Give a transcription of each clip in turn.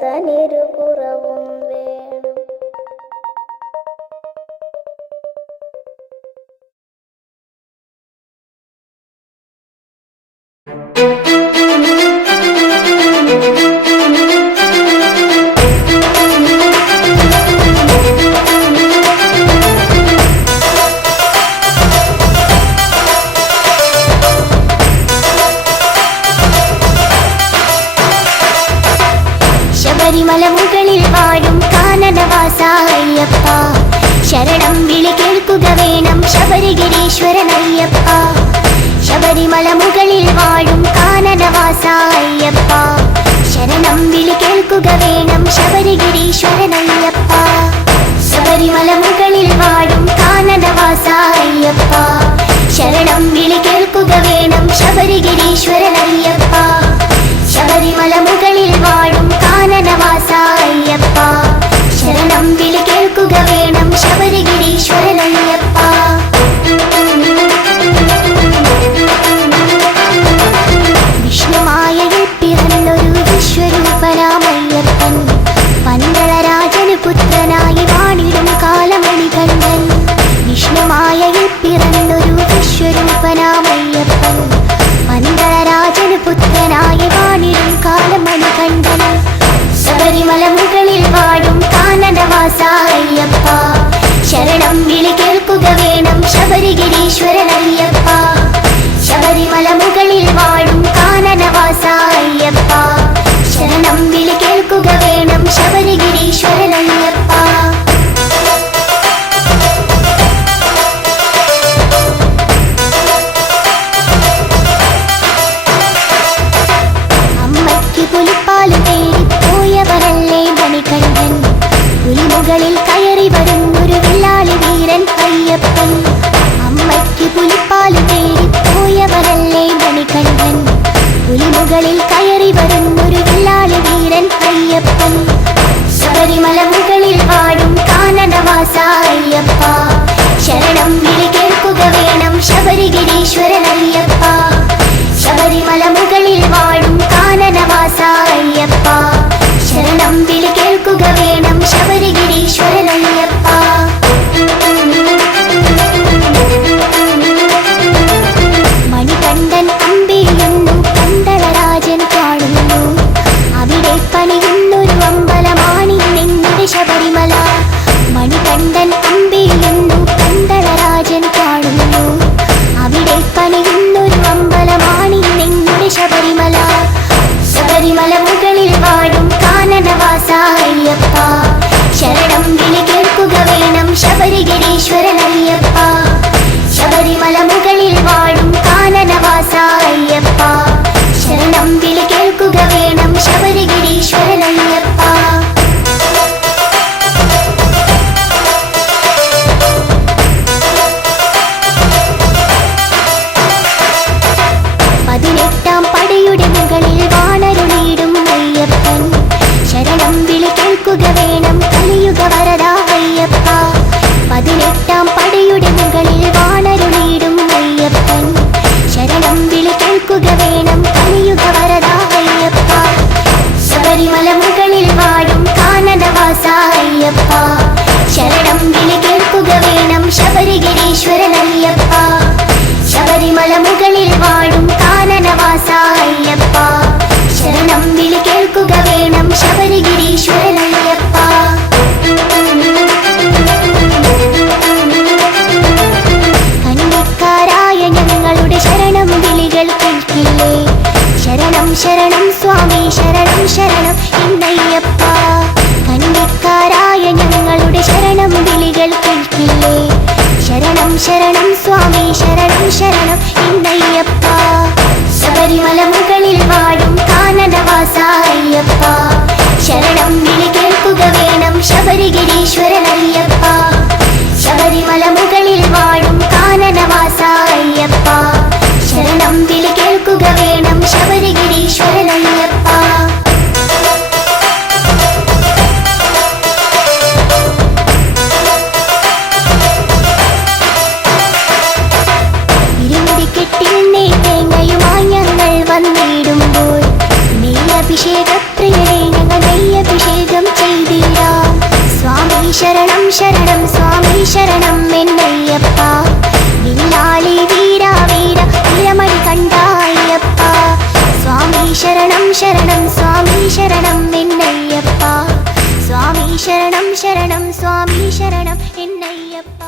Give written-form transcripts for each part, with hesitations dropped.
തനിരുപുറവും വേണം. ശബരിമല മുകളിൽ വാഴും കാനനവാസ അയ്യപ്പ, ശരണം വിളി കേൾക്കുക വേണം ശബരിഗിരീശ്വരൻ അയ്യപ്പ. ശബരിമല മുകളിൽ വാഴും കാനനവാസ അയ്യപ്പ, ശരണം വിളി കേൾക്കുക വേണം ശബരിഗിരീശ്വരൻ അയ്യപ്പ. ശബരിമല മുകളിൽ വാഴും കാനനവാസ അയ്യപ്പ, ശരണം വിളി കേൾക്കുക വേണം ശബരിഗിരീശ്വരൻ അയ്യപ്പ. ശബരിമല മുകളിൽ വാഴും കാനനവാസ അയ്യപ്പ, ശരണം വിളി കേൾക്കുക വേണം ശബരിഗിരീശ്വരൻ അയ്യപ്പ. വിഷ്ണുമായയിൽ പിറന്നൊരു വിശ്വരൂപനാമയ്യപ്പൻ, പന്തളരാജന് പുത്രനായി വാണിടും കാലമണികണ്ഠൻ. വിഷ്ണുമായയിൽ പിറന്നൊരു വിശ്വരൂപനാമയ്യപ്പൻ, പന്തളരാജന് പുത്രനായി വാണിടും കാലമണികണ്ഠൻ. ശബരിമല മുകളിൽ വാഴും കാനനവാസ അയ്യപ്പ, ശരണം വിളി കേൾക്കുക വേണം ശബരിഗിരീശ്വരൻ അയ്യപ്പ. ശബരിമല മുകളിൽ വാഴും കാനനവാസ അയ്യപ്പ, ശരണം വിളി കേൾക്കുക വേണം ശബരിഗിരീശ്വരൻ അയ്യപ്പ. പുലിപ്പാല് തേടി പോയവരല്ലേ മണികണ്ഠൻ, പുലിമുകളിൽ കയറി വരുന്നൊരു വില്ലാളി വീരൻ അയ്യപ്പൻ. അമ്മയ്ക്ക് പുലിപ്പാല് തേടി പോയവരല്ലേ മണികണ്ഠൻ, പുലിമുകളിൽ കയറി വരുന്നൊരു വില്ലാളി വീരൻ അയ്യപ്പൻ. ശബരിമല മുകളിൽ വാഴും കാനനവാസ അയ്യപ്പ, ശരണം വിളി കേൾക്കുക വേണം ശബരിഗിരീശ്വരൻ അയ്യപ്പ. ശബരിമല മുകളിൽ വാഴും കാനനവാസ അയ്യപ്പ, ശരണം വിളി കേൾക്കുക വേണം ശബരിഗിരീശ്വരൻ അയ്യപ്പ. മണികണ്ഠൻ അമ്പിളിയുന്നു പന്തളരാജൻ കാണുന്നു, അവിടെ പണിയുന്നൊരു അമ്പലമാണി നിങ്ങളുടെ ശബരിമല. മണികണ്ഠൻ അമ്പിളിയുന്നു പന്തളരാജൻ കാണുന്നു, അവിടെ പണിയുന്നൊരു അമ്പലമാണി നിങ്ങളുടെ ശബരിമല. ശബരിമല മുകളിൽ വാഴും കാനനവാസ അയ്യപ്പ, ശരണം വിളി കേൾക്കുക വേണം ശബരിഗിരീശ്വരൻ അയ്യപ്പ. ശബരിമല മുകളിൽ വാഴും കാനനവാസ അയ്യപ്പ, ശരണം വിളി കേൾക്കുക വേണം ശബരിഗിരീശ്വരൻ അയ്യപ്പ. പതിനെട്ടാം പടയുടെ മുകളിൽ വാണരുളിയിടും അയ്യപ്പൻ, ശരണം വിളി കേൾക്കുക വേണം കലിയുഗ വരദ അയ്യപ്പ. പതിനെട്ടാം പടയുടെ മുകളിൽ വാണരുളിയിടും അയ്യപ്പൻ, ശരണം വിളി കേൾക്കുക വേണം കലിയുഗ വരദ അയ്യപ്പ. ശബരിമല മുകളിൽ വാഴും കാനനവാസ അയ്യപ്പ, ശരണം വിളി കേൾക്കുക വേണം ശബരിഗിരീശ്വരൻ അയ്യപ്പ. ശബരിമല മുകളിൽ വാഴും കാനനവാസ അയ്യപ്പ, ശരണം വിളി കേൾക്കുക വേണം ശബരിഗിരീശ്വരൻ അയ്യപ്പ. കന്നിക്കാരായ ഞങ്ങളുടെ ശരണം വിളികൾ കേൾക്കില്ലേ, ശരണം ശരണം സ്വാമി ശരണം ശരണം എന്നയ്യപ്പ. കന്നിക്കാരായ ഞങ്ങളുടെ ശരണം വിളികൾ കേൾക്കില്ലേ, ശരണം ശരണം സ്വാമി ശരണം ശരണം എന്നയ്യപ്പ. ശബരിമല മുകളിൽ വാഴും കാനനവാസ അയ്യപ്പ, ശരണം വിളി കേൾക്കുക വേണം ശബരിഗിരീശ്വരൻ അയ്യപ്പ. ശബരിമല മുകളിൽ വാഴും കാനനവാസ അയ്യപ്പ, ശരണം വിളി കേൾക്കുക വേണം ശബരിഗിരീശ്വരൻ അയ്യപ്പ. തേങ്ങയുമായി ഞങ്ങൾ വന്നിടുമ്പോൾ നെയ്യഭിഷേകപ്രിയരെ ഞങ്ങൾ നെയ്യഭിഷേകം ശരണം സ്വാമി ശരണം എന്നയ്യപ്പ വില്ലാളി വീര വീര വീരമണി കണ്ട അയ്യപ്പ സ്വാമി ശരണം ശരണം സ്വാമി ശരണം എന്നയ്യപ്പ സ്വാമി ശരണം ശരണം സ്വാമി ശരണം എന്നയ്യപ്പ.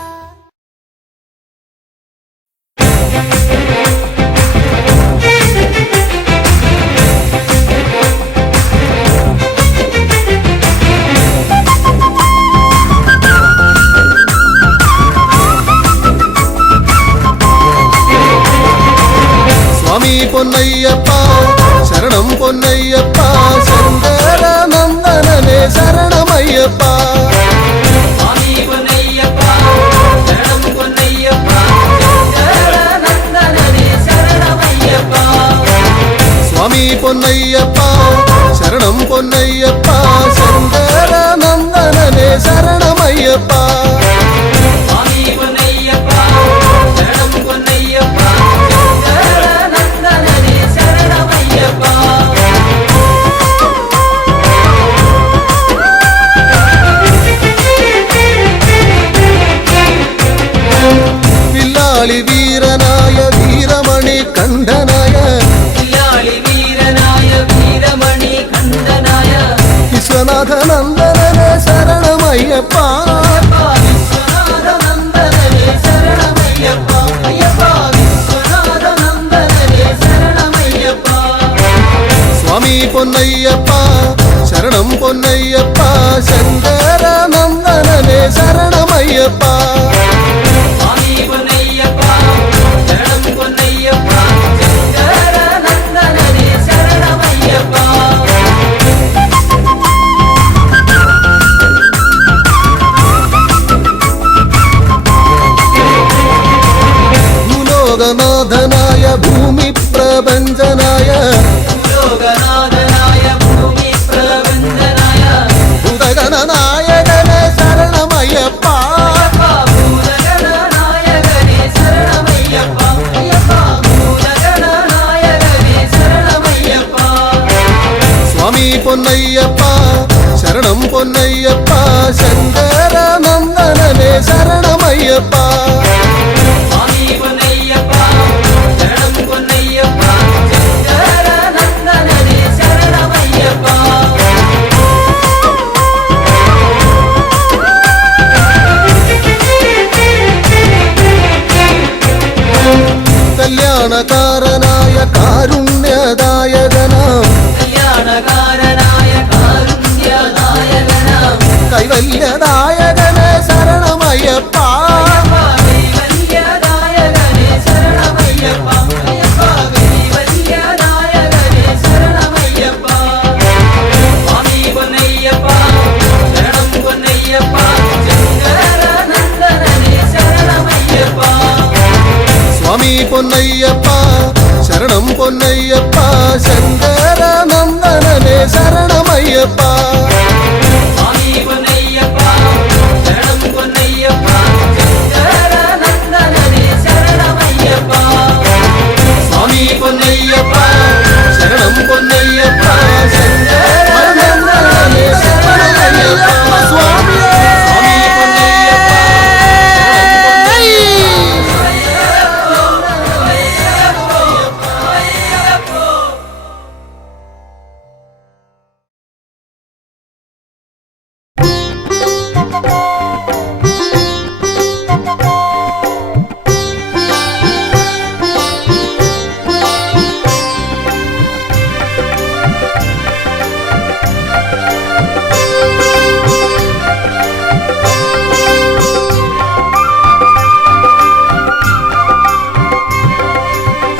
സ്വാമി പൊന്നയ്യപ്പ ശരണം പൊന്നയ്യപ്പ ശങ്കര നന്ദനനെ ശരണമയ്യപ്പ സ്വാമി പൊന്നയ്യപ്പ ശരണം പൊന്നയ്യപ്പ ശങ്കര നന്ദനനെ ശരണമയ്യപ്പ സ്വാമി പൊന്നയ്യപ്പ ശരണം പൊന്നയ്യപ്പ ശങ്കര നന്ദനനെ ശരണമയ്യപ്പ സ്വാമി പൊന്നയ്യപ്പ ശരണം പൊന്നയ്യപ്പ ശങ്കര നന്ദനനെ ശരണമയ്യപ്പ. വില്ലാളി വീരനായ വീരമണി കണ്ഠനായ വില്ലാളി വീരനായ വീരമണി കണ്ഠനായ വിശ്വനാഥ നന്ദനനെ ശരണമയ്യപ്പ വിശ്വനാഥ നന്ദനനെ ശരണമയ്യപ്പ അയ്യപ്പ വിശ്വനാഥ നന്ദനനെ ശരണമയ്യപ്പ. സ്വാമി പൊന്നയ്യപ്പ ശരണം പൊന്നയ്യപ്പ ശങ്കര നന്ദനനെ ശരണമയ്യപ്പ സ്വാമി പൊന്നയ്യപ്പ ശരണം പൊന്നയ്യപ്പ ശങ്കര നന്ദനനെ ശരണമയ്യപ്പ. ഭൂലോകനാഥനായ ഭൂമി പ്രപഞ്ചനായ ലോകനാഥനായ ഭൂമി പ്രപഞ്ചനായ ഭൂതഗണനായകനെ ശരണമയ്യപ്പ ഭൂതഗണനായകനെ ശരണമയ്യപ്പ അയ്യപ്പ ഭൂതഗണനായകനെ ശരണമയ്യപ്പ. സ്വാമി പൊന്നയ്യപ്പ ശരണം പൊന്നയ്യപ്പ ശങ്കര നന്ദനനെ ശരണമയ്യപ്പ സ്വാമി പൊന്നയ്യപ്പ ശരണം പൊന്നയ്യപ്പ ശങ്കര നന്ദനനെ ശരണമയ്യപ്പ. കല്യാണകാരനായ കാരുണ്യദായകനാം കല്യാണകാരനായ കാരുണ്യനായകനാം കൈവല്യദായകനെ ശരണമയ്യപ്പ കൈവല്യദായകനെ ശരണമയ്യപ്പ അയ്യപ്പ കൈവല്യദായകനെ ശരണമയ്യപ്പ. സ്വാമി പൊന്നയ്യപ്പ ശരണം പൊന്നയ്യപ്പ ശങ്കര നന്ദനനെ ശരണമയ്യപ്പ. സ്വാമി പൊന്നയ്യപ്പ ശരണം പൊന്നയ്യപ്പ ശങ്കര നന്ദനനെ ശരണമയ്യപ്പ സ്വാമി പൊന്നയ്യപ്പ ശരണം പൊന്നയ്യപ്പ ശങ്കര നന്ദനനെ ശരണമയ്യപ്പ. സ്വാമി പൊന്നയ്യപ്പ ശരണം പൊന്നയ്യപ്പ ശങ്കര നന്ദനനെ ശരണമയ്യപ്പ സ്വാമിയേ സ്വാമി പൊന്നയ്യപ്പ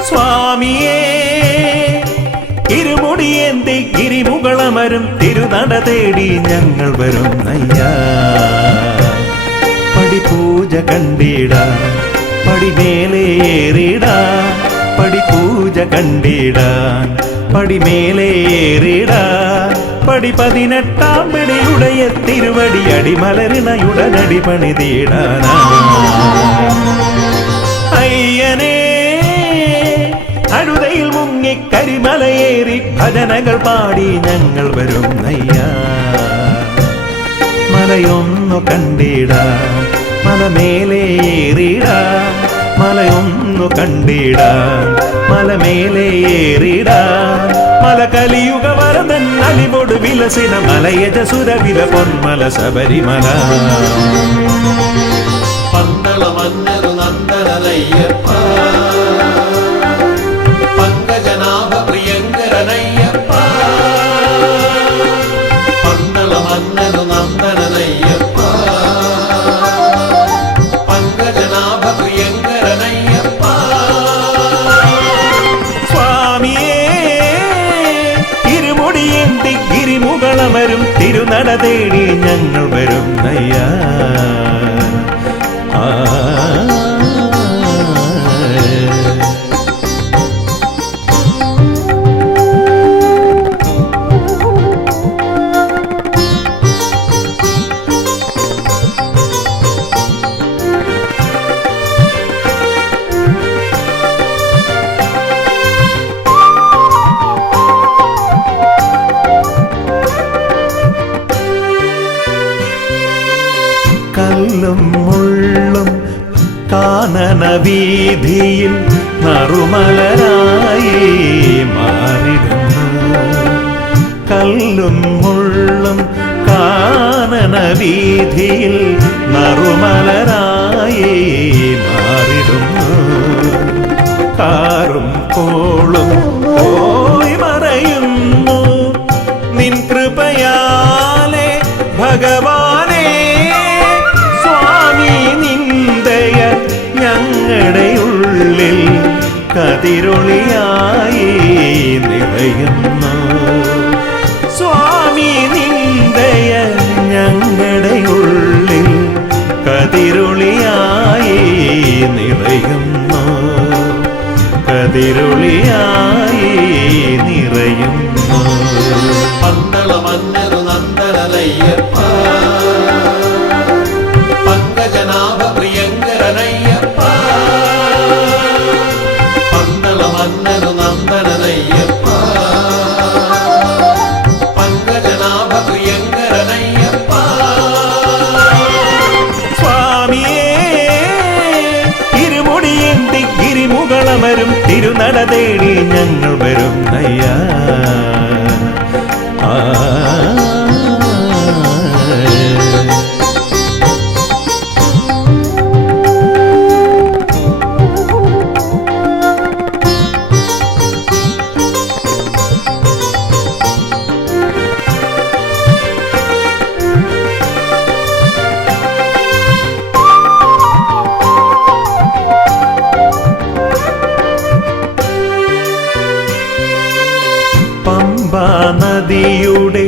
സ്വാമിയേ ഇരുമുടിയേന്തി ഗിരിമുകളമരും തിരുനട തേടി ഞങ്ങൾ വരുന്നയ്യാ പടിപൂജ കണ്ടിട പടിമേലേറിട പടിപൂജ കണ്ടിടാൻ പടിമേലേറിട പടി 18 പിടിയുടയ തിരുവടി അടിമലരിണയുടനടി പണിതീടാനാ അയ്യനേ അഴുതയിൽ മുങ്ങി കരിമലയേറി ഭജനകൾ പാടി ഞങ്ങൾ വരുന്നയ്യാ മലയൊന്നു മലയൊന്നു കണ്ടിടാൻ മലമേലേറിടാൻ മലയൊന്നു കണ്ടിടാൻ മലമേലേറിടാൻ മല കലിയുഗ വരദൻ അലിവോട് വിലസിന മലയജസുരവില പൊന്മല ശബരിമല പന്തള മന്നരു നന്ദനയ്യപ്പ പങ്കജനാഭ പ്രിയങ്കരനയ്യപ്പ പന്തള മന്നരു നന്ദനയ്യപ്പ പങ്കജനാഭ പ്രിയങ്കരനയ്യപ്പ സ്വാമിയേ ഇരുമുടിയേന്തി ഗിരിമുകളമരും തിരുനട തേടി ഞങ്ങൾ വരും നയ്യാ കല്ലും മുള്ളും കാനന വീതിയിൽ നറുമലരായി മാറിടുന്നു കല്ലും മുള്ളും കാനന വീതിയിൽ നറുമലരായി മാറിടുന്നു കാറും കോളും പോയി മറയുന്നു നിൻ കൃപയാലെ ഭഗവാനേ നിന്ദയ ഞങ്ങളുടെ ഉള്ളിൽ കതിരൊളിയായി നിറയുന്നു സ്വാമി നിന്ദയ ഞങ്ങളുടെ ഉള്ളിൽ കതിരൊളിയായി നിറയുന്നു കതിരൊളിയായി നിറയുന്നു പന്തള മന്നരു നന്ദനയ്യപ്പ പങ്കജനാഭ പ്രിയങ്കരനയ്യപ്പ പന്തള മന്നരു നന്ദനയ്യപ്പ പങ്കജനാഭ പ്രിയങ്കരനയ്യപ്പ സ്വാമിയേ ഇരുമുടിയേന്തി ഗിരിമുകളമരും തിരുനട തേടി ഞങ്ങൾ വരും നയ്യാ നദിയുടെ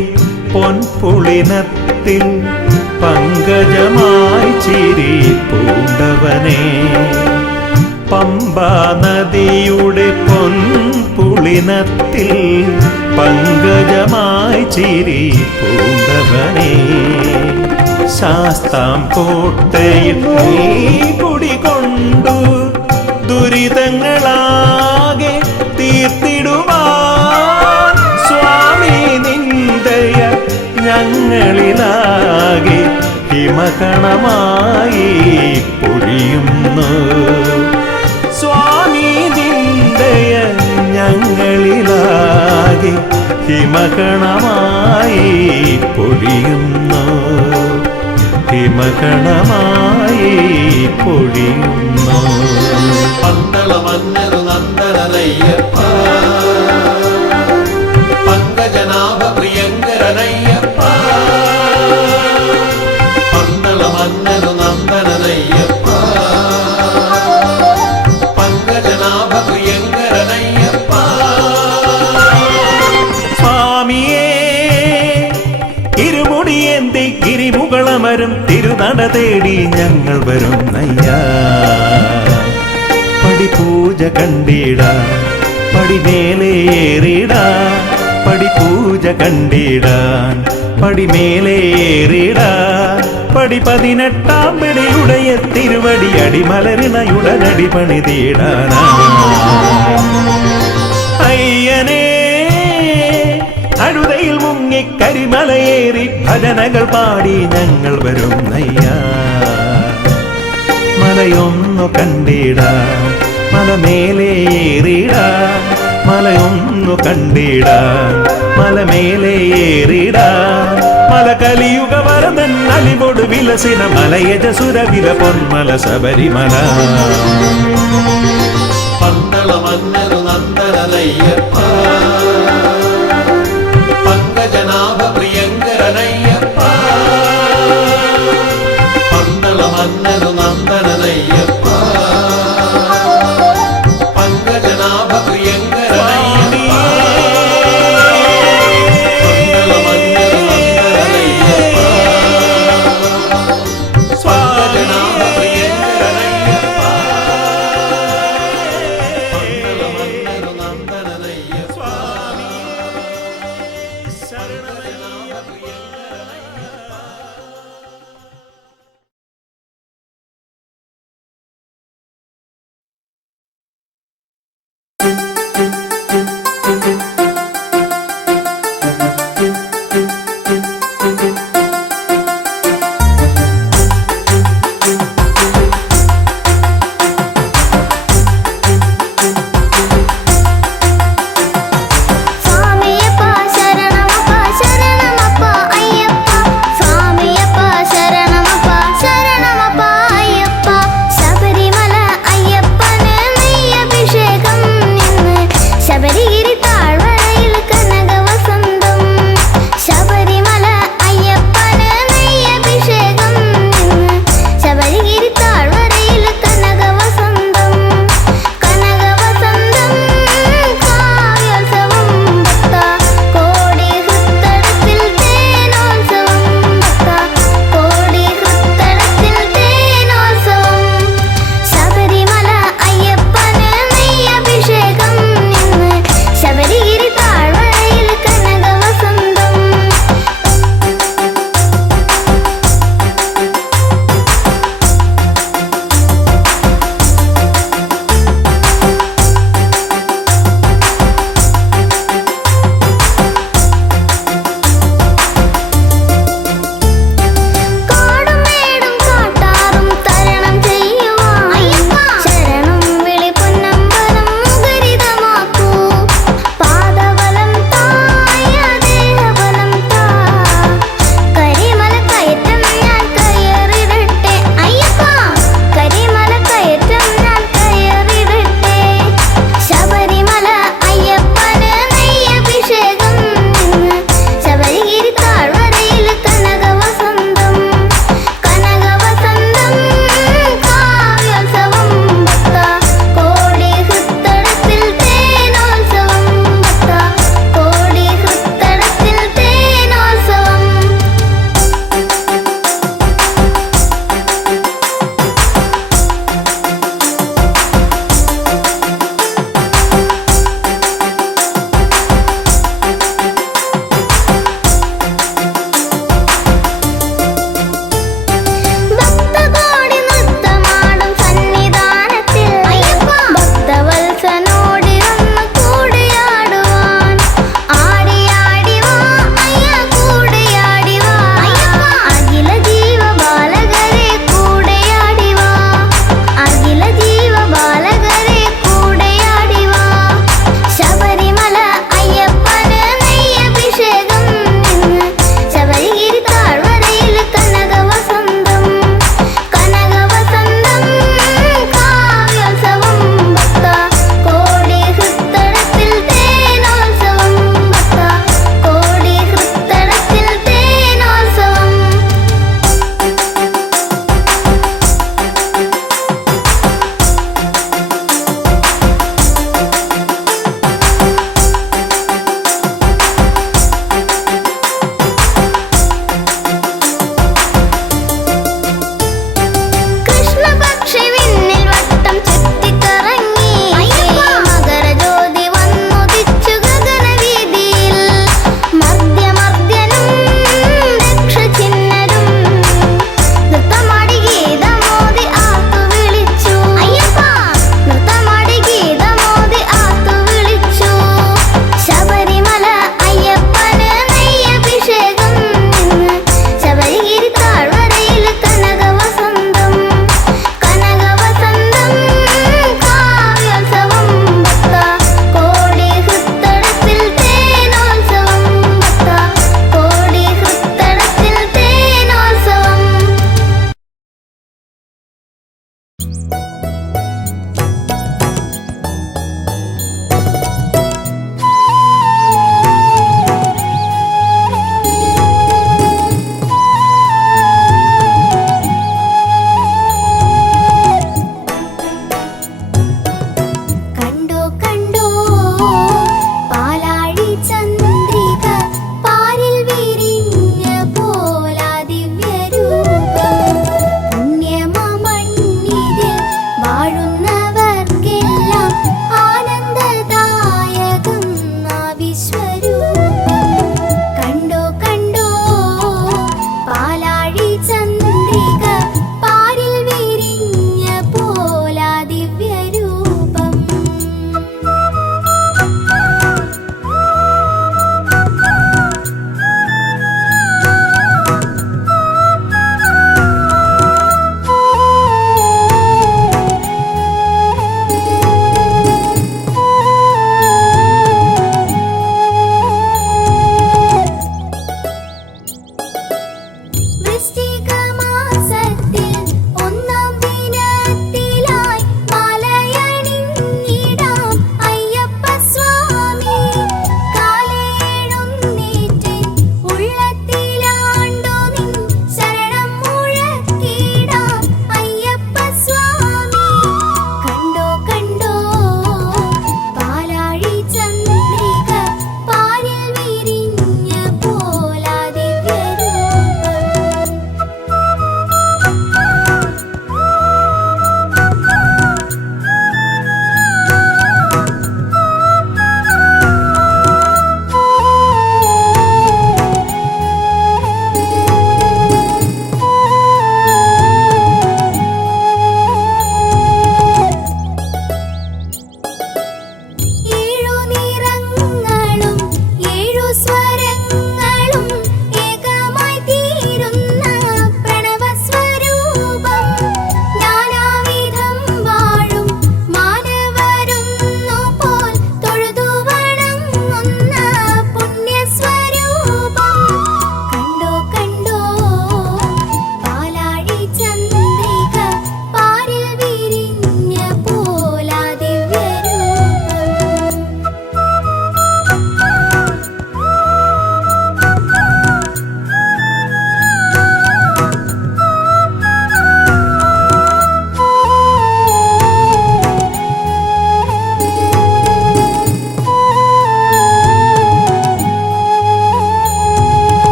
പൊൻപുളിനത്തിൽ പങ്കജമായി ചിരി പൂണ്ടവനെ പമ്പാ നദിയുടെ പൊൻപുളിനത്തിൽ പങ്കജമായി ചിരി പൂണ്ടവനെ ശാസ്താം കോട്ടയിൽ നീ കുടികൊണ്ടു ദുരിതങ്ങളാകെ തീർത്തിടുവാൻ സ്വാമി നിന്ദയ ഞങ്ങളിലാകെ ഹിമകണമായി പൊഴിയുന്നു സ്വാമി നിന്ദയ ഞങ്ങളിലാകെ ഹിമകണമായി പൊഴിയുന്നു ഹിമകണമായി പൊഴിയുന്നു പന്തള മന്നരു നന്ദനയ്യപ്പ പങ്കജനാഭ പ്രിയങ്കരനയ്യപ്പ പന്തള മന്നരു നന്ദനയ്യപ്പ പങ്കജനാഭ പ്രിയങ്കരനയ്യപ്പ സ്വാമിയേ ഇരുമുടിയേന്തി ഗിരിമുകളമരും തിരുനട തേടി ഞങ്ങൾ വരും നയ്യാ പടിപൂജ കണ്ടിടാൻ പടിമേലേറിടാൻ പടിപൂജ കണ്ടിടാൻ പടിമേലേറിടാൻ പടി 18 പടിയുടയ തിരുവടി അടിമലരിണയുടനടി പണിതീടാനാ അയ്യനേ അഴുതയിൽ മുങ്ങിക്ക കരിമലയേറി ഭജനകൾ പാടി ഞങ്ങൾ വരുന്നയ്യ. മലയൊന്നു കണ്ടിടാം, മല മേലേറിടാം, മലയൊന്നു കണ്ടിടാം, മല മേലേറിടാം. മല കലിയുഗ വരദൻ അലിവോട് വിലസിന മലയജസുരവില പൊന്മല ശബരിമല. പന്തള മന്നനു നന്ദനയ്യപ്പ, പങ്കജനാഭ പ്രിയങ്കരനയ്യപ്പ. പന്തള മന്നനു നന്ദനയ്യപ്പ, പങ്കജനാഭ പ്രിയങ്കരനയ്യപ്പ. പന്തള മന്നനു നന്ദനയ്യപ്പ, പങ്കജനാഭ പ്രിയങ്കരനയ്യപ്പ. പന്തള മന്നനു നന്ദനയ്യപ്പ.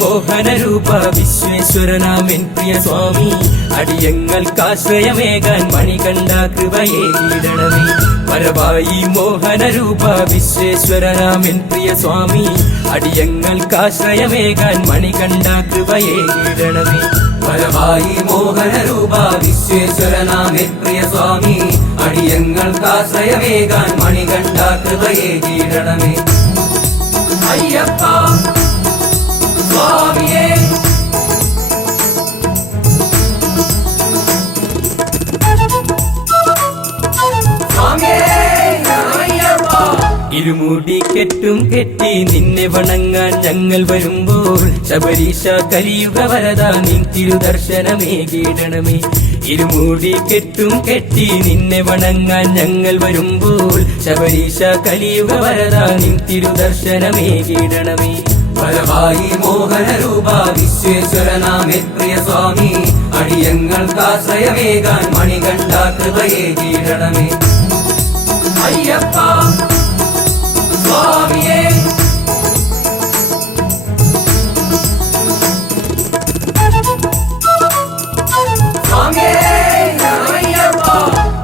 മോഹനരൂപ വിശ്വേശ്വരനാമൻ പ്രിയ സ്വാമി അടിയങ്ങൾക്കാശ്രയമേകാൻ മണികണ്ഠ കൃപയേകിടണമേ. വരവായി മോഹനരൂപ വിശ്വേശ്വരനാമൻ പ്രിയ സ്വാമി അടിയങ്ങൾക്കാശ്രയമേകാൻ മണികണ്ഠ കൃപയേകിടണമേ. വരവായി മോഹനരൂപ വിശ്വേശ്വരനാമൻ പ്രിയ സ്വാമി അടിയങ്ങൾക്കാശ്രയമേകാൻ മണികണ്ഠ കൃപയേകിടണമേ. അയ്യപ്പ സ്വാമിയേ ഇരുമുടി കെട്ടും കെട്ടി നിന്നെ വണങ്ങാൻ ഞങ്ങൾ വരുമ്പോൾ ശബരീശ കലിയുഗ വരദ നിൻ തിരുദർശനമേകിടണമേ. ഇരുമുടി കെട്ടും കെട്ടി നിന്നെ വണങ്ങാൻ ഞങ്ങൾ വരുമ്പോൾ ശബരീശ കലിയുഗ വരദ നിൻ തിരുദർശനമേകിടണമേ. വരവായി മോഹനരൂപ വിശ്വേശ്വരനാമൻ പ്രിയ സ്വാമി അടിയങ്ങൾക്കാശ്രയമേകാൻ മണികണ്ഠ കൃപയേകിടണമേ. അയ്യപ്പ സ്വാമിയേ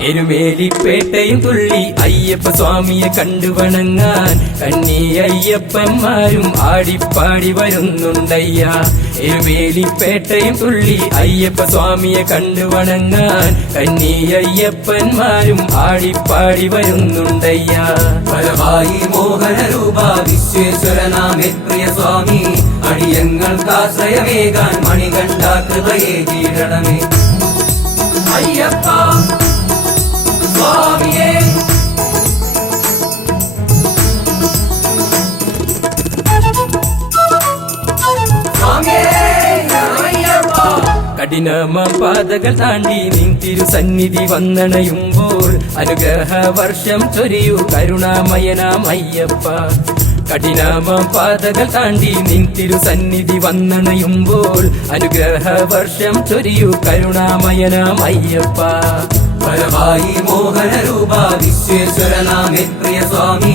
എരുമേലിപ്പേട്ടയും തുള്ളി അയ്യപ്പ സ്വാമിയെ കണ്ടു വണങ്ങാൻ കന്നി അയ്യപ്പന്മാരും ആടിപ്പാടി വരുന്നുണ്ടയ്യ. എരുമേലിപ്പേട്ടയും തുള്ളി അയ്യപ്പ സ്വാമിയെ കണ്ടു വണങ്ങാൻ കന്നി അയ്യപ്പന്മാരും ആടിപ്പാടി വരുന്നുണ്ടയ്യ. വരവായി മോഹനരൂപ വിശ്വേശ്വരനാമൻ പ്രിയ സ്വാമി അടിയങ്ങൾക്കാശ്രയമേകാൻ മണികണ്ഠ കൃപയേകിടണമേ. അയ്യപ്പ സ്വാമിയേ കഠിനമാം പാതകൾ താണ്ടി നിൻ തിരുസന്നിധി വന്നണയുമ്പോൾ അനുഗ്രഹ വർഷം ചൊരിയൂ കരുണാമയനാം അയ്യപ്പ. കഠിനമാം പാതകൾ താണ്ടി നിൻ തിരുസന്നിധി വന്നണയുമ്പോൾ അനുഗ്രഹ വർഷം ചൊരിയൂ കരുണാമയനാം അയ്യപ്പ. പരവായി മോഹനരൂപ വിശ്വേശ്വരനാമേ പ്രിയ സ്വാമി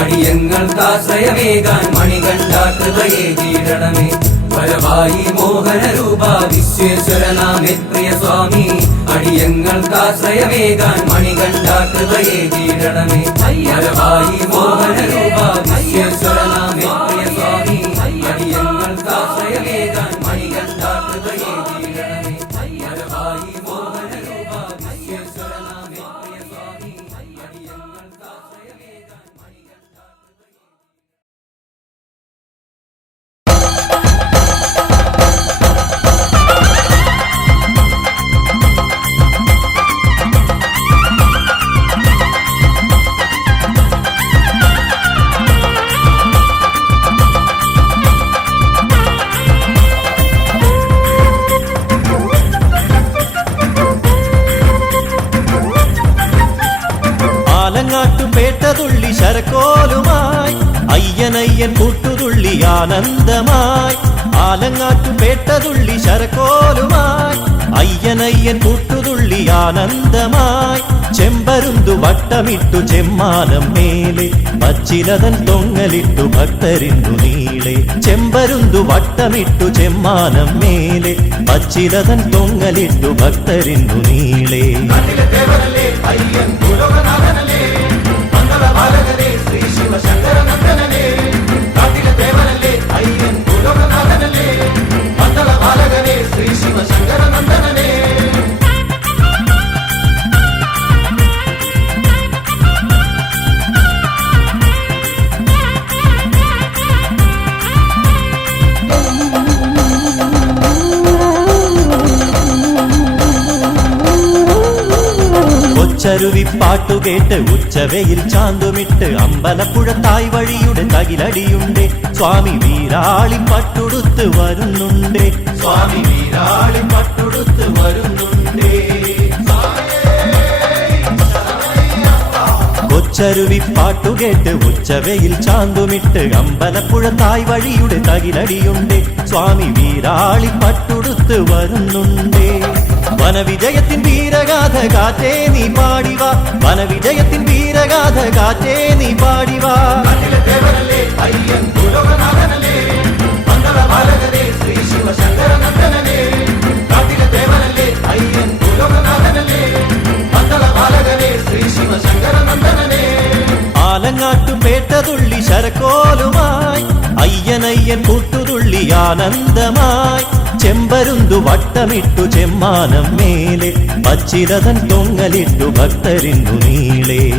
അടിയങ്ങൾക്കാശ്രയമേകാൻ മണികണ്ഠ കൃപയേകീടണമേ. പരവായി മോഹനരൂപ വിശ്വേശ്വരനാമേ പ്രിയ സ്വാമി അടിയങ്ങൾക്കാശ്രയമേകാൻ മണികണ്ഠ കൃപയേകീടണമേ. പരവായി മോഹനരൂപ വിശ്വേശ്വരനാമേ പ്രിയ സ്വാമി അടിയങ്ങൾക്കാശ്രയമേകാൻ മണികണ്ഠ കൃപയേകീടണമേ. പരവായി മോഹനരൂപ വിശ്വേശ്വരനാമേ പ്രിയ സ്വാമി അടിയങ്ങൾക്കാശ്രയമേകാൻ മണികണ്ഠ ആലങ്ങാട്ടുപേട്ടതുള്ളി ശരക്കോലുമായി അയ്യനയ്യൻ കൂട്ടുതുള്ളി ആനന്ദമായി. ആലങ്ങാട്ടുപേട്ടതുള്ളി ശരക്കോലുമായി അയ്യനയ്യൻ കൂട്ടുതുള്ളി ആനന്ദമായി. ചെമ്പരുന്തു വട്ടമിട്ടു ചെമ്മാനം മേലെ പച്ചിലതൻ തൊങ്ങലിട്ടു ഭക്തരിന്നു നീളെ. ചെമ്പരുന്തു വട്ടമിട്ടു ചെമ്മാനം മേലെ പച്ചിലതൻ തൊങ്ങലിട്ടു ഭക്തരിന്നു നീളെ. ചരുവിപ്പാട്ടുകേട്ട് ഉച്ചവയിൽ ചാന്തുമിട്ട് അമ്പലപ്പുഴ തായ് വഴിയുടെ തകിലടിയുണ്ട്. സ്വാമി വീരാളി പട്ടുടുത്ത് വരുന്നുണ്ട്. സ്വാമി വീരാളി പട്ടുടുത്ത് വരുന്നുണ്ട്. കൊച്ചരുവിപ്പാട്ടുകേട്ട് ഉച്ചവയിൽ ചാന്തുമിട്ട് അമ്പലപ്പുഴ തായ് വഴിയുടെ തകിലടിയുണ്ട്. സ്വാമി വീരാളി പട്ടുടുത്ത് വരുന്നുണ്ട്. വനവിജയത്തിൻ വീരഗാഥ കാറ്റേ നീ പാടിവാ. വനവിജയത്തിൻ വീരഗാഥ കാറ്റേ നീ പാടിവാ. ആലങ്ങാട്ടുപേട്ടതുള്ളി ശരക്കോലുമായി അയ്യനയ്യൻ കൂട്ടുതുള്ളി ആനന്ദമായി. ചെമ്പരുന്തു വട്ടമിട്ടു ചെമ്മാനം മേലെ പച്ചിലതൻ തൊങ്ങലിട്ടു ഭക്തരിന്നു നീളെ.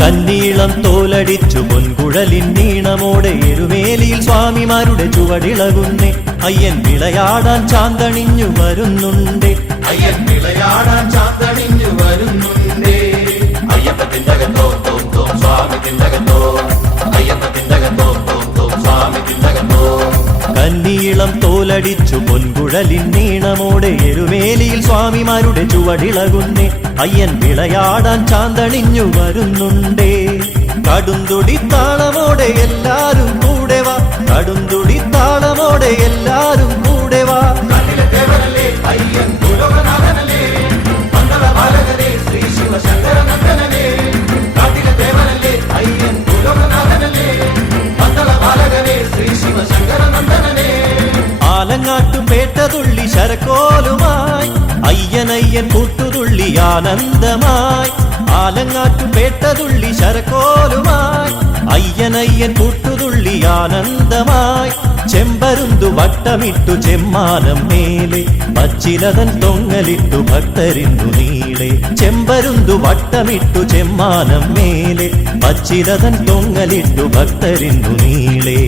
കന്നീളം തോലടിച്ചു പൊൻകുഴലിൻ നീണമോടെ എരുമേലിയിൽ സ്വാമിമാരുടെ ചുവടിളകുന്നേ. അയ്യൻ വിളയാടാൻ ചാന്തണിഞ്ഞു വരുന്നുണ്ട്. അയ്യൻ വിളയാടാൻ ചാന്തണിഞ്ഞു വരുന്നുണ്ട്. അയ്യപ്പത്തിന്തകത്തോ തോം തോം സ്വാമി തിന്തകത്തോ. അയ്യപ്പത്തിന്തകത്തോ തോം തോം സ്വാമി തിന്തകത്തോ. കന്നീളം തോലടിച്ചു പൊൻകുഴലിൻ നീണമോടെ എരുമേലിയിൽ സ്വാമിമാരുടെ ചുവടിളകുന്നേ. അയ്യൻ വിളയാടാൻ ചാന്തണിഞ്ഞു വരുന്നുണ്ടേ. കടുന്തുടി താളമോടെ എല്ലാരും കൂടെ വാ. കടുന്തുടി താളമോടെ എല്ലാരും കൂടെ വാ. ആലങ്ങാട്ടുപേട്ടതുള്ളി ശരക്കോലുമായി അയ്യനയ്യൻ കൂട്ടുതുള്ളി ആനന്ദമായി. ആലങ്ങാറ്റു പേട്ടതുള്ളി ശരക്കോലുമായി അയ്യനയ്യൻ കൂട്ടുതുള്ളി ആനന്ദമായി ചെമ്പരുന്തു വട്ടമിട്ടു ചെമ്മാനം മേലെ പച്ചിലതൻ തൊങ്ങലിട്ടു ഭക്തരിന്നു നീളെ ചെമ്പരുന്തു വട്ടമിട്ടു ചെമ്മാനം മേലെ പച്ചിലതൻ തൊങ്ങലിട്ടു ഭക്തരിന്നു നീളെ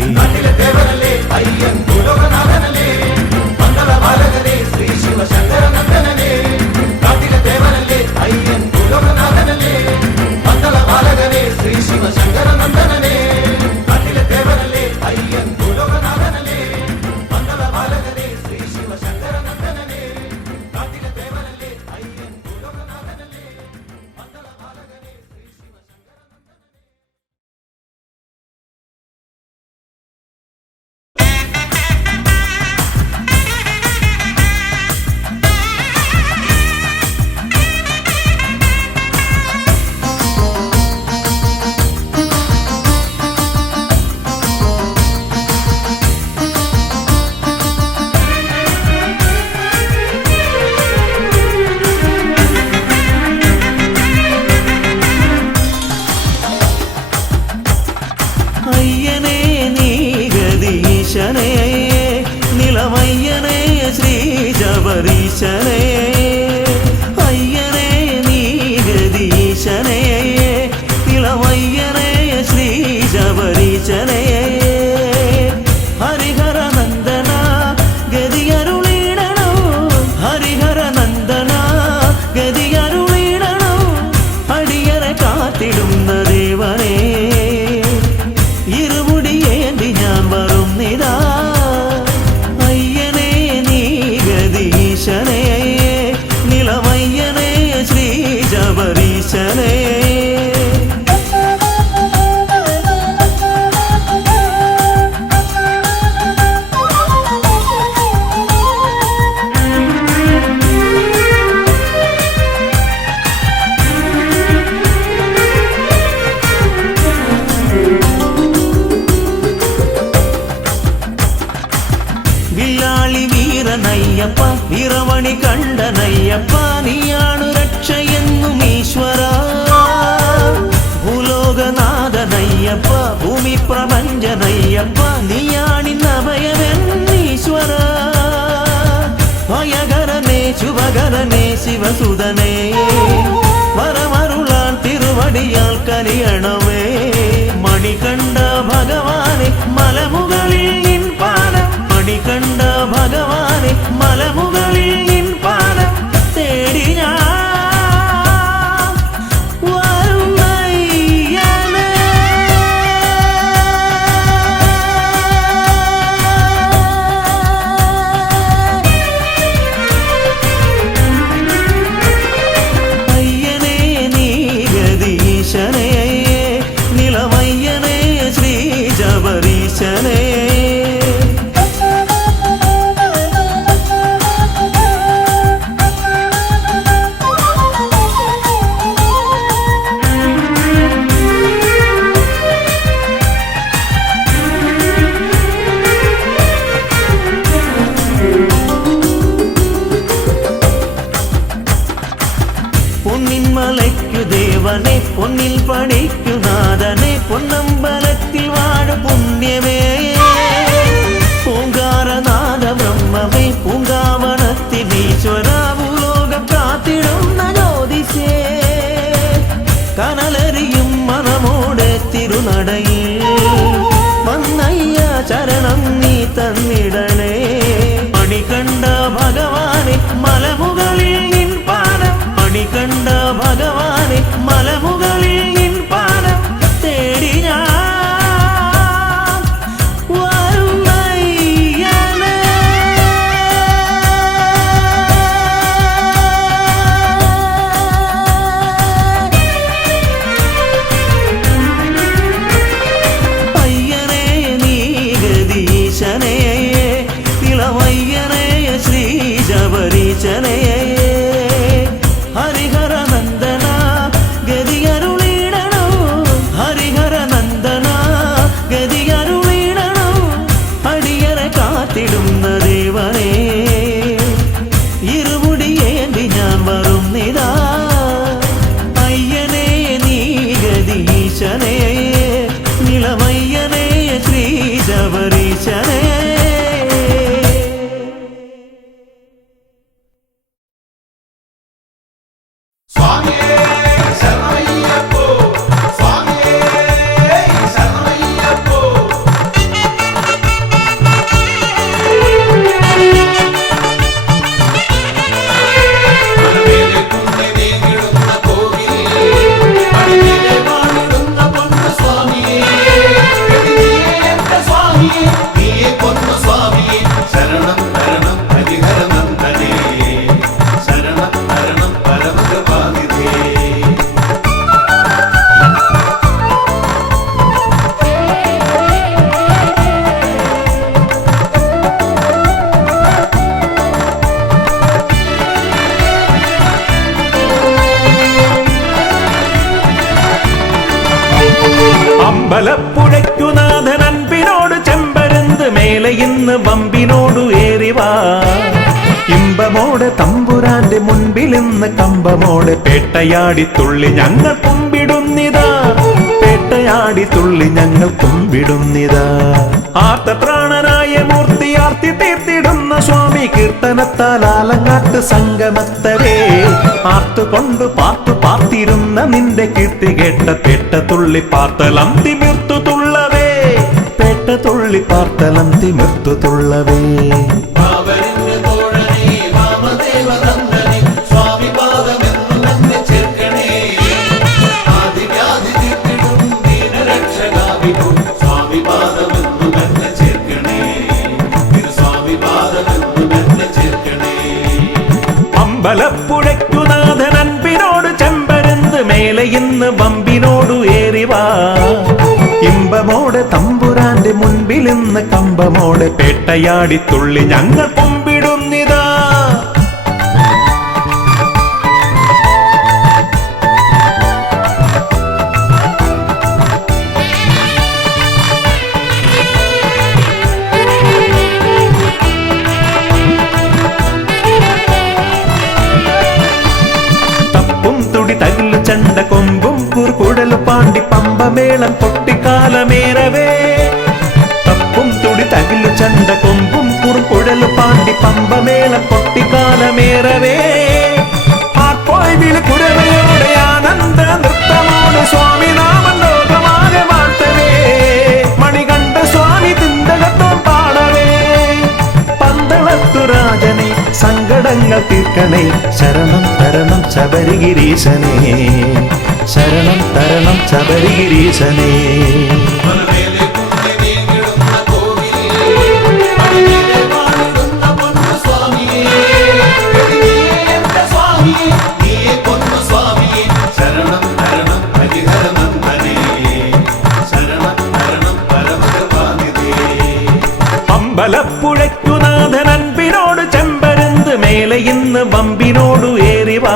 നിലമയ്യനേ ശ്രീജബരീശനേ അയ്യനേ നീഗദീശനേ നിലമയ്യനേ ശ്രീജബരീശനേ ഹരിഹര നന്ദന ഗതിയരുളിടണോ ഹരിഹര നന്ദന ഗതിയരുളിടണോ അടിയറെ കാത്തിടുന്ന ദേവനേ ഇരുമുടിയേന്തി ഞാൻ വരും നിതാ അയ്യനേ നീഗദീശനേ നിലമയ്യനേ ശ്രീജബരീശനേ വില്ലാളി വീരനയ്യപ്പ വീരമണി കണ്ടനയ്യപ്പ നീയാണു രക്ഷയെന്നും ഈശ്വര ഭൂലോകനാഥനയ്യപ്പ ഭൂമി പ്രപഞ്ചനയ്യപ്പ നീയാണിന്നഭയമെന്നീശ്വര ഭയകരനേ ശുഭകരനേ ശിവസുതനേ വരമരുളാൻ തിരുവടിയാൽ കനിയണമേ മണികണ്ഠ ഭഗവാനെ മലമുകളിൽ നിൻ പാദം മണികണ്ഠ ഭഗവാനെ മലമുകളിൽ നിൻ പാദം തേടി ഞാൻ വരുന്നയ്യനേ. അയ്യനേ നീഗദീശനേ നിലമയ്യനേ ശ്രീജബരീശനേ പൊന്നിൻ മലയ്ക്കു ദേവനെ പൊന്നിൽ പണിക്കു നാഥനെ പൊന്നമ്പലത്തിൽ വാഴ പുണ്യമേ പൂങ്കാരനാഥ ബ്രഹ്മമേ പൂങ്കാവനത്തിനീശ്വര ഭൂലോകം കാത്തിടുന്ന ജ്യോതിഷേ കനലരിയും മനമോടെ തിരുനടയിൽ വന്നയ്യ ചരണം നീ തന്നിടണേ മണികണ്ഠ ഭഗവാനെ മലമുകളിൽ നിൻ പാദം മണികണ്ഠ ഭഗവാനെ മലമുകളിൽ നിൻ പാദം തേടി ഞാൻ വരുന്നയ്യനേ. അയ്യനേ നീഗദീശനേ നിലമയ്യനേ ശ്രീജബരീശനേ ഹരിഹര നന്ദന ഗതിയരുളിടണോ ഹരിഹര നന്ദന ഗതിയരുളിടണോ അടിയറെ കാത്തിടുന്ന ദേവനേ ഇരുമുടിയേന്തി ഞാൻ വരും നിതാ അയ്യ അമ്പലപ്പുഴയ്ക്കുനാഥൻ അൻപിനോട് ചെമ്പരുന്ത് മേലെ ഇന്ന് വമ്പിനോടു ഏറിവാ ഇമ്പമോടെ തമ്പുരാന്റെ മുൻപിൽ ഇന്ന് കമ്പമോടെ പേട്ടയാടി തുള്ളി ഞങ്ങൾ കുമ്പിടുന്നിതാ പേട്ടയാടി തുള്ളി ഞങ്ങൾ കുമ്പിടുന്നിതാ ആർത്തപ്രാണനായ മൂർത്തി ആർത്തി തീർത്തിടുന്ന സ്വാമി കീർത്തനത്താൽ ആലങ്ങാട്ട് സംഗമത്തവേ ആർത്തുകൊണ്ട് പാർത്തിരുന്ന നിന്റെ കീർത്തി കേട്ട പേട്ട തുള്ളി പാർത്തലം തിമിർത്തു തുള്ളവേ പേട്ട തുള്ളി പാർത്തലം തിമിർത്തു തുള്ളവേ അമ്പലപ്പുഴയ്ക്കുനാഥൻ അൻപിനോട് ചെമ്പരുന്ത് മേലെ ഇന്ന് വമ്പിനോടു ഏറിവാ ഇമ്പമോടെ തമ്പുരാന്റെ മുൻപിൽ ഇന്ന് കമ്പമോടെ പേട്ടയാടി തുള്ളി ഞങ്ങൾ കുമ്പിടുന്നിതാ തകിലു ചണ്ട കൊമ്പും കുറുകുഴലു പാണ്ടി പമ്പമേളം പൊട്ടിക്കാലമേറവേ തപ്പും തുടി തകിലു ചണ്ട കൊമ്പും കുറുകുഴലു പാണ്ടി പമ്പമേളം പൊട്ടിക്കാലമേറവേ ആർപ്പോയി വിളി കുരവയോടെ ആനന്ദ നൃത്തമോടെ സ്വാമി നാമം ലോകമാകെ വാഴ്ത്തവേ മണികണ്ഠ സ്വാമി തിന്തകത്തോം പാടവേ പന്തളത്തു രാജനെ സങ്കടങ്ങൾ തീർക്കണേ ശരണം തരണം ശബരിഗിരീശനേ ശരണം തരണം ശബരിഗിരീശനേ അമ്പലപ്പുഴയ്ക്കുനാഥൻ അൻപിനോട് ചെമ്പരുന്ത് മേലെ ഇന്ന് വമ്പിനോടു ഏറിവാ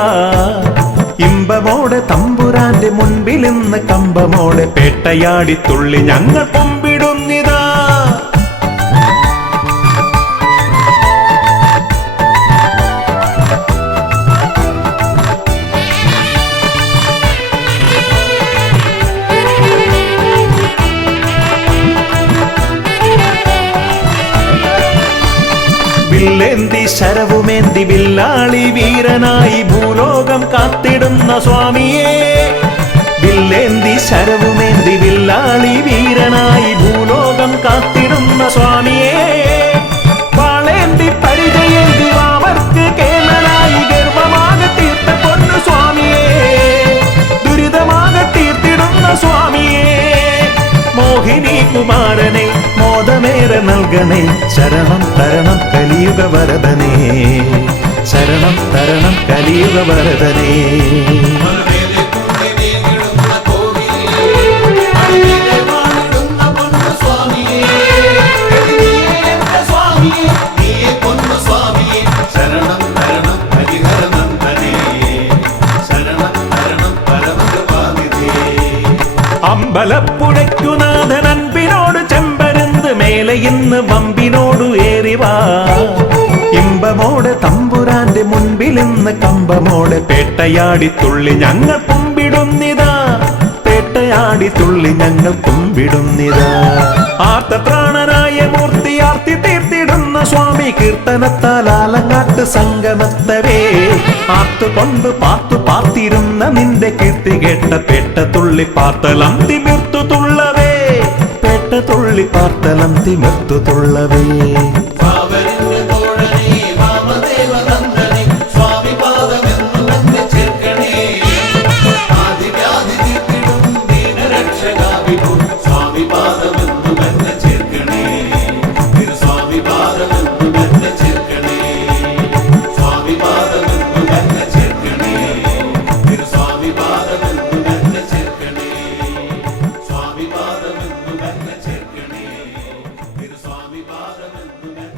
ഇമ്പമോടെ തമ്പുരാന്റെ മുൻപിൽ ഇന്ന് കമ്പമോടെ പേട്ടയാടി തുള്ളി ഞങ്ങൾ കുമ്പിടുന്നിതാ വില്ലേന്തി ശരവുമേന്തി വില്ലാളി വീരനായി ഭൂലോകം കാത്തിടുന്ന സ്വാമിയേ വില്ലേന്തി ശരവുമേന്തി വില്ലാളി വീരനായി ഭൂലോകം കാത്തിടുന്ന സ്വാമിയേ വാളേന്തി പരിചയേന്തി വാവർക്ക് കേമനായി ഗർഭമാകെ തീർത്ത പൊന്നു സ്വാമിയേ ദുരിതമാകെ തീർത്തിടുന്ന സ്വാമിയേ മോഹിനി കുമാരനെ മോദമേറെ നൽകണേ ശരണം തരണം കലിയുഗ വരദനേ ശരണം തരണം കലിയുഗ വരദനേ അമ്പലപ്പുഴയ്ക്കുനാഥൻ അൻപിനോട് ചെമ്പരുന്ത് മേലെ ഇന്ന് വമ്പിനോടു ഏറിവാ ഇമ്പമോടെ തമ്പുരാന്റെ മുൻപിൽ ഇന്ന് കമ്പമോടെ പേട്ടയാടി തുള്ളി ഞങ്ങൾ കുമ്പിടുന്നിതാ പേട്ടയാടി തുള്ളി ഞങ്ങൾ കുമ്പിടുന്നിതാ ആർത്തപ്രാണനായ മൂർത്തി ആർത്തി തീർത്തിടുന്ന സ്വാമി കീർത്തനത്താൽ ആലങ്ങാട്ട് സംഗമത്തവേ ആർത്തുകൊണ്ട് പാർത്തിരുന്ന നിന്റെ കീർത്തി കേട്ട പേട്ട തുള്ളി പാർത്തലം തിമിർത്തു തുള്ളവേ പേട്ട തുള്ളി പാർത്തലം തിമിർത്തു തുള്ളവേ സ്വാമി പാദമെന്നു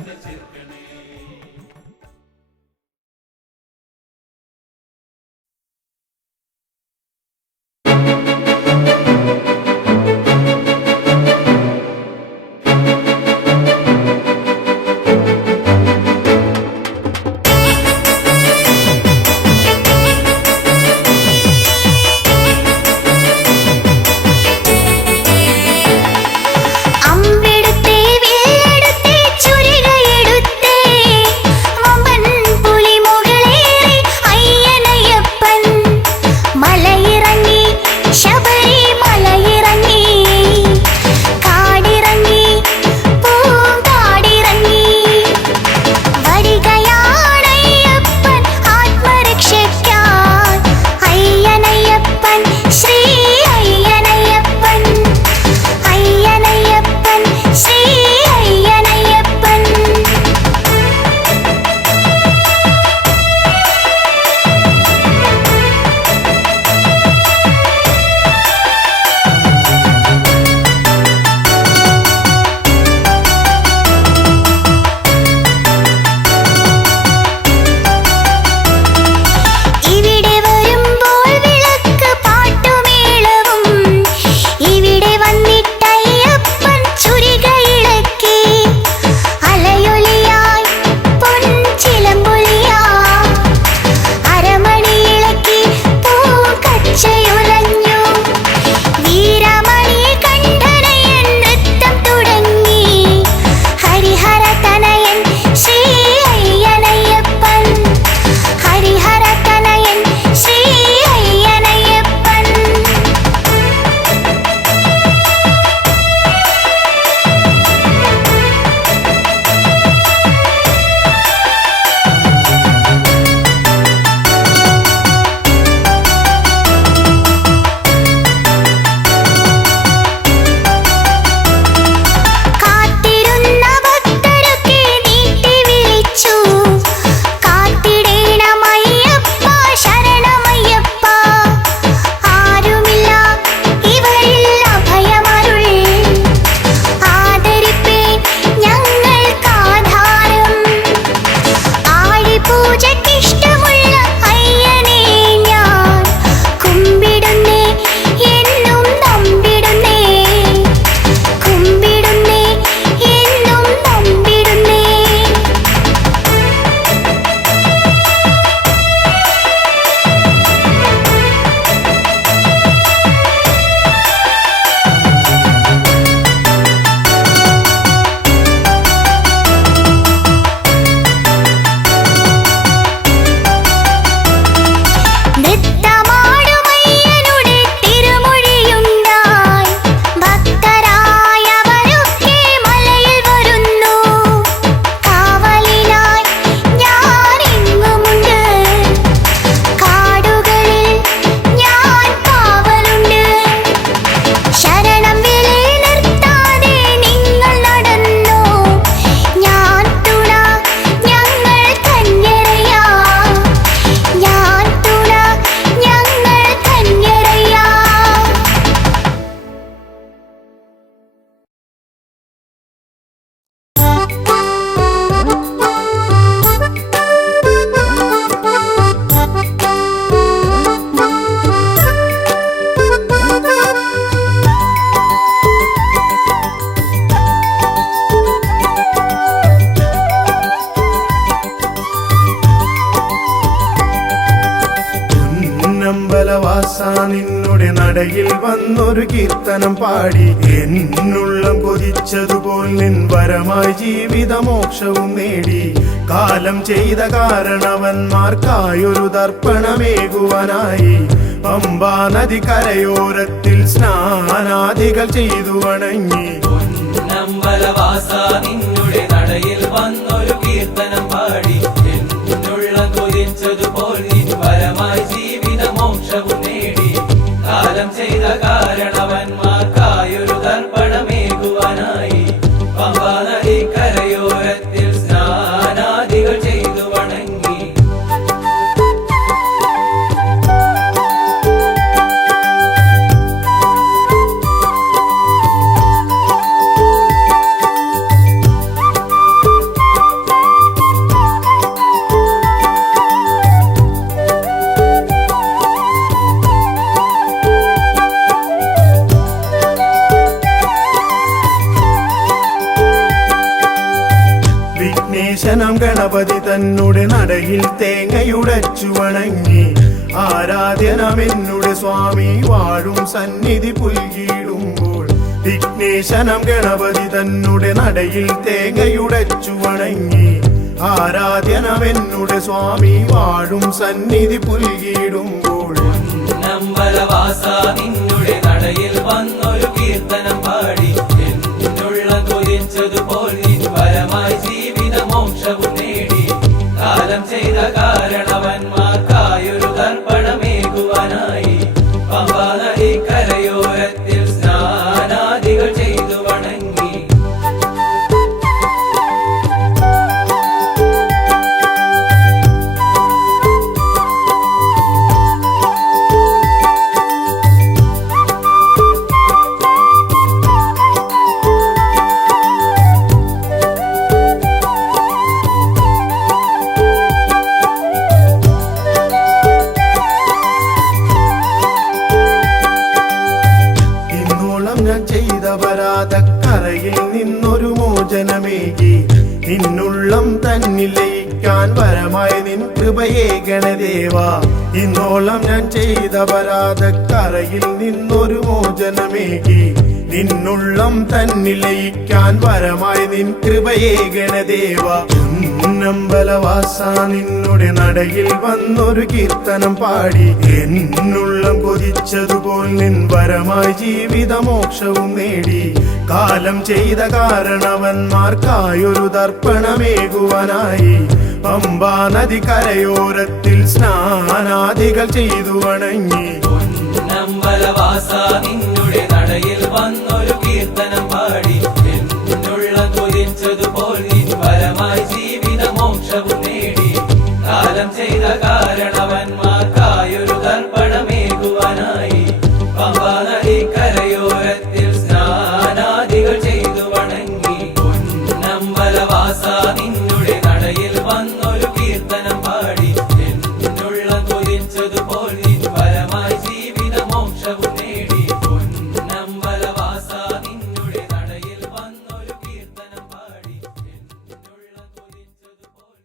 നിന്നുടെ നടയിൽ വന്നൊരു കീർത്തനം പാടി എന്നുള്ളം കൊതിച്ചതുപോൽ നിൻ വരമായി ജീവിതമോക്ഷവും നേടി കാലം ചെയ്ത കാരണവന്മാർക്കായൊരു ദർപ്പണമേകുവാനായി പമ്പാ നദി കരയോരത്തിൽ സ്നാനാദികൾ ചെയ്തു വണങ്ങി നമ്പലവാസ നിന്നുടെ നടയിൽ വന്നൊരു കീർത്തനം പാടി എന്നുള്ള കൊതിച്ചതുപോൽ നിൻ വരമായി ജീവിത മോക്ഷവും നേടി കാലം ചെയ്ത കാരണവന്മാർക്കായൊരു ദർപ്പണമേകുവാനായി പമ്പാ നദി കരയോരത്തിൽ സ്നാനാദികൾ ചെയ്തു വണങ്ങി വിഘ്നേശനം ഗണപതി തന്നുടെ നടയിൽ തേങ്ങയുടച്ചു വണങ്ങി ആരാധ്യനമെന്നുടെ സ്വാമി വാഴും സന്നിധി പുൽകിടുമ്പോൾ വിഘ്നേശനം ഗണപതി തന്നുടെ നടയിൽ തേങ്ങയുടച്ചു വണങ്ങി ആരാധ്യനമെന്നുടെ സ്വാമി വാഴും സന്നിധി പുൽകിടുമ്പോൾ നമ്പലവാസ നിന്നുടെ നടയിൽ വന്നൊരു കീർത്തനം പാടി എന്നുള്ള കൊതിച്ചതുപോൽ നിൻ വരമായി ജീവിത മോക്ഷവും നേടി കാലം ചെയ്ത കാരണവന്മാർക്കായൊരു ദർപ്പണമേകുവാനായി പമ്പാ നദി കരയോരത്തിൽ സ്നാനാദികൾ ചെയ്തു വണങ്ങി ഇന്നോളം ഞാൻ ചെയ്ത പരാതക്കരയിൽ നിന്നൊരു മോചനമേകി നിന്നുള്ളം തന്നിൽ ലയിക്കാൻ വരമായി നിൻ കൃപയേ ഗണദേവ ഇന്നോളം ഞാൻ ചെയ്ത പരാതക്കരയിൽ നിന്നൊരു മോചനമേകി നിന്നുള്ളം തന്നിൽ ലയിക്കാൻ വരമായി നിൻ കൃപയേ ഗണദേവ നമ്പലവാസ നിന്നുടെ നടയിൽ വന്നൊരു കീർത്തനം പാടി എന്നുള്ളം കൊതിച്ചതുപോൽ നിൻ വരമായി ജീവിതമോക്ഷവും നേടി കാലം ചെയ്ത കാരണവന്മാർക്കായൊരു ദർപ്പണമേകുവാനായി പമ്പാ നദി കരയോരത്തിൽ സ്നാനാദികൾ ചെയ്തു വണങ്ങി നമ്പലവാസ നിന്നുടെ നടയിൽ വന്നൊരു കീർത്തനം പാടി എന്നുള്ള കൊതിച്ചതുപോൽ നിൻ വരമായി ജീവിത മോക്ഷവും നേടി കാലം ചെയ്ത കാരണവന്മാർക്കായൊരു ദർപ്പണമേകുവാനായി പമ്പാ നദി കരയോരത്തിൽ സ്നാനാദികൾ ചെയ്തു വണങ്ങി നമ്പലവാസ നിന്നുടെ നടയിൽ വന്നൊരു കീർത്തനം പാടി എന്നുള്ള കൊതിച്ചതുപോൽ നിൻ വരമായി ജീവിത മോക്ഷവും നേടി നമ്പലവാസ നിന്നുടെ നടയിൽ വന്നൊരു കീർത്തനം പാടി എന്നുള്ള കൊതിച്ചതുപോൽ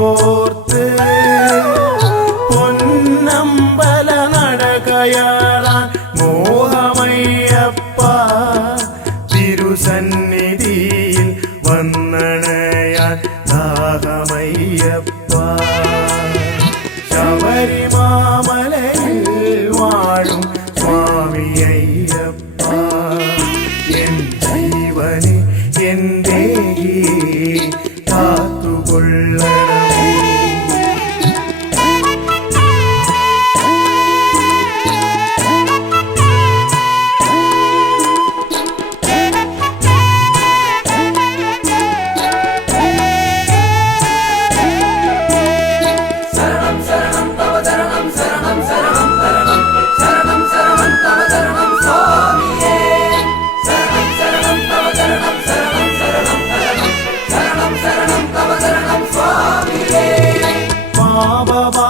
മനസ്സിലോർത്ത് പൊന്നമ്പല നടകയറാൻ മോഹമയ്യപ്പ തിരുസന്നിധിയിൽ വന്നണയാൻ ദാഹമയ്യപ്പ ശബരിമാമലയിൽ വാഴും സ്വാമിയയ്യപ്പ എൻ ജീവനെ എന്റെ കാത്തുകൊള്ളണമേ ശരണം ശരണം തവ ശരണം ശരണം ശരണം ശരണം ശരണം ശരണം തവ ശരണം സ്വാമിയേ ശരണം ശരണം തവ ശരണം ശരണം ശരണം ശരണം ശരണം തവ ശരണം സ്വാമിയേ പാപഭാരച്ചുമടു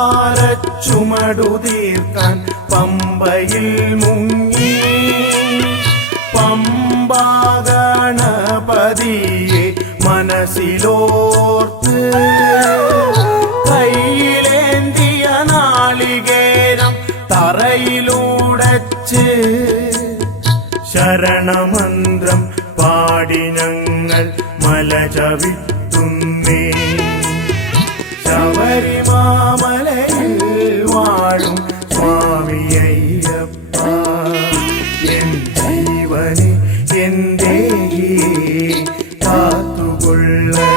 തീർക്കാൻ പമ്പയിൽ മുങ്ങി പമ്പാഗണപതിയെ മനസ്സിലോർത്ത് കയ്യിലേന്തിയ നാളികേരം തറയിലൂടച്ച് ശരണമന്ത്രം പാടി ഞങ്ങൾ മല ചവിട്ടുന്നേ ശബരിമാമലയിൽ വാഴും സ്വാമിയയ്യപ്പ എൻ ജീവനെ എന്റെ കാത്തുകൊള്ളണമേ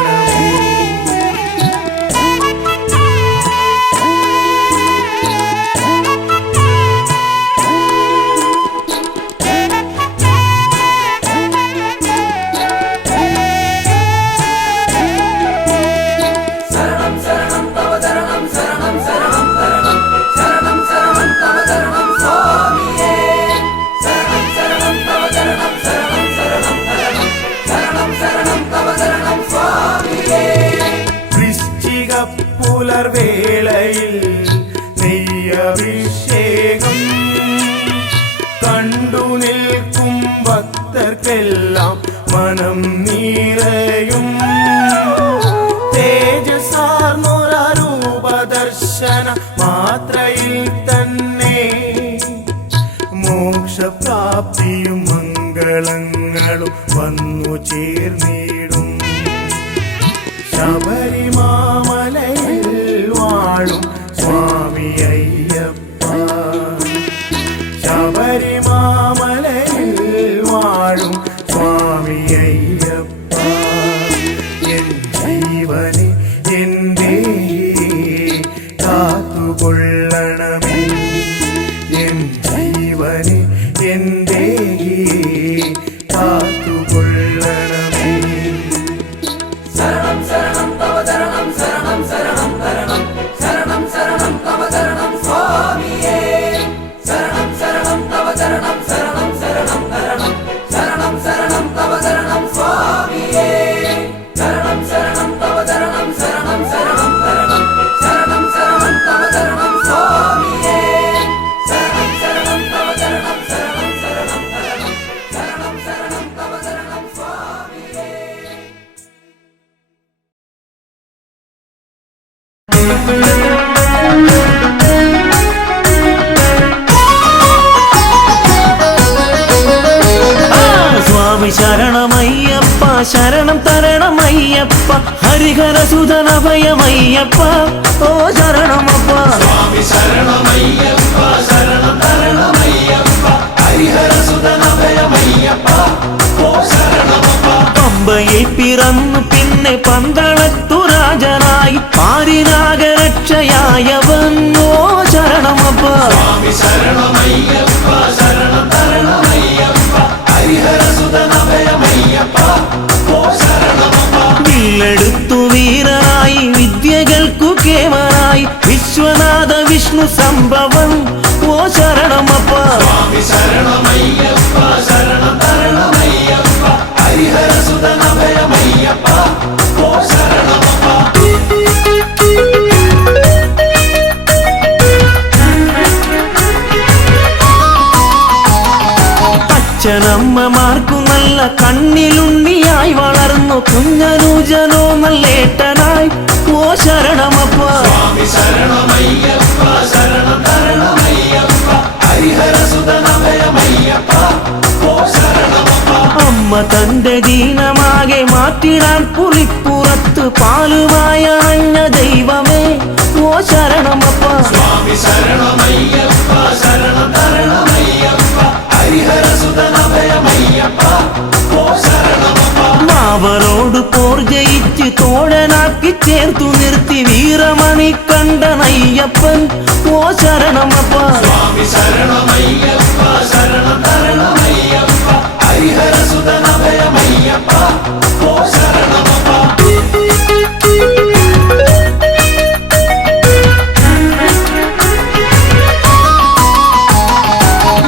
ശരണം ശരണം തവ ശരണം ശരണം ശരണം ശരണം ശരണം ശരണം തവ ശരണം സ്വാമിയേ ശരണം ശരണം തവ ശരണം ശരണം ശരണം ശരണം ശരണം തവ ശരണം സ്വാമിയേ വൃശ്ചിക പുലർവേളയിൽ നെയ്യഭിഷേകം കണ്ടു നിൽക്കും ഭക്തർക്കെല്ലാം മനം നിറയും തേജസാർന്നൊരൂപദർശന മാത്രയിൽ തന്നെ മോക്ഷപ്രാപ്തിയും മംഗളങ്ങളും വന്നു ചേർന്നിടും ശബരിമാമലയിൽ വാഴും സ്വാമിയയ്യപ്പ ശബരിമാമലയിൽ വാഴും സ്വാമിയയ്യപ്പ എൻ ജീവനെ എന്റെ കാത്തുകൊള്ളണമേ എൻ ജീവനെ എന്റെ കാത്തുകൊള്ളണമേ ശരണം ശരണം തവ ശരണം ശരണം ശരണം ശരണം ശരണം ശരണം തവ ശരണം സ്വാമിയേ ശരണം ശരണം തവ ശരണം ശരണം ശരണം ശരണം ശരണം ശരണം തവ ശരണം സ്വാമിയേ ശരണം ശരണം തവ ശരണം ശരണം ശരണം ശരണം ശരണം ശരണം തവ ശരണം സ്വാമിയേ ശരണം ശരണം തവ ശരണം ശരണം ശരണം ശരണം ശരണം തവ ശരണം സ്വാമിയേ സ്വാമി ശരണമയ്യപ്പ ശരണം തരണമയ്യപ്പ ഹരിഹരസുതനഭയമയ്യപ്പ ഓ ശരണമപ്പ പമ്പയിൽ പിറന്നു പിന്നെ പന്തളത്തു രാജനായി പാരിനാഗരക്ഷയായവൻ ഓ ശരണമപ്പ വില്ലെടുത്തു വീരനായി വിദ്യകൾക്കു കേമനായി വിശ്വനാഥ വിഷ്ണു സംഭവം ഓ ശരണമപ്പ അച്ഛനമ്മമാർക്കു നല്ല കണ്ണിലുണ്ണിയായി വളർന്നു കുഞ്ഞനൂജനോ നല്ലേട്ടനായി ഓ ശരണമപ്പ സ്വാമി ശരണമയ്യപ്പ ശരണം തരണമയ്യപ്പ ഹരിഹരസുതനഭയമയ്യപ്പ ഓ ശരണമപ്പ അമ്മ തന്റെ ദീനമാകെ മാറ്റിടാൻ പുലിപ്പുറത്ത് പാലുമായ അഞ്ഞ ദൈവമേ ഓ ശരണമപ്പ സ്വാമി ശരണമയ്യപ്പ ശരണം തരണമയ്യപ്പ ഹരിഹരസുതനഭയമയ്യപ്പ ഓ ശരണമപ്പ മാവരോട് പോർ ജയിച്ച് തോഴനാക്കി ചേർത്തു നിർത്തി വീരമണി കണ്ടനയ്യപ്പൻ ഓ ശരണമപ്പ സ്വാമി ശരണമയ്യപ്പ ശരണം തരണമയ്യപ്പ ഹരിഹരസുതനഭയമയ്യപ്പ ഓ ശരണമപ്പ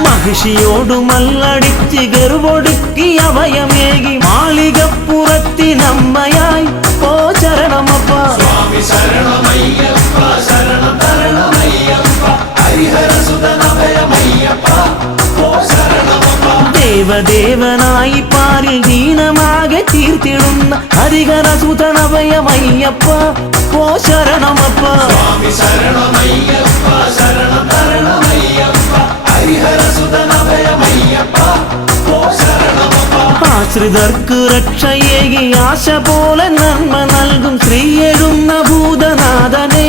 മഹിഷിയോടു മല്ലടിച്ച് ഗർവൊടുക്കി അഭയമേകി മാളികപ്പുറത്തിനമ്മയായി ഓ ശരണമപ്പ സ്വാമി ശരണമയ്യപ്പ ശരണം തരണമയ്യപ്പ ഹരിഹരസുതനഭയമയ്യപ്പ ഓ ശരണമപ്പ ദേവദേവനായി പാരിൽ ദീനമാകെ തീർത്തിടുന്ന ഹരിഹരസുതനഭയമയ്യപ്പ ഓ ശരണമപ്പ സ്വാമി ശരണമയ്യപ്പ ശരണം തരണമയ്യപ്പ ഹരിഹരസുതനഭയമയ്യപ്പ ഓ ശരണമപ്പ ആശ്രിതർക്ക് രക്ഷയേകി ആശ പോലെ നന്മ നൽകും ശ്രീയെഴുന്ന ഭൂതനാഥനെ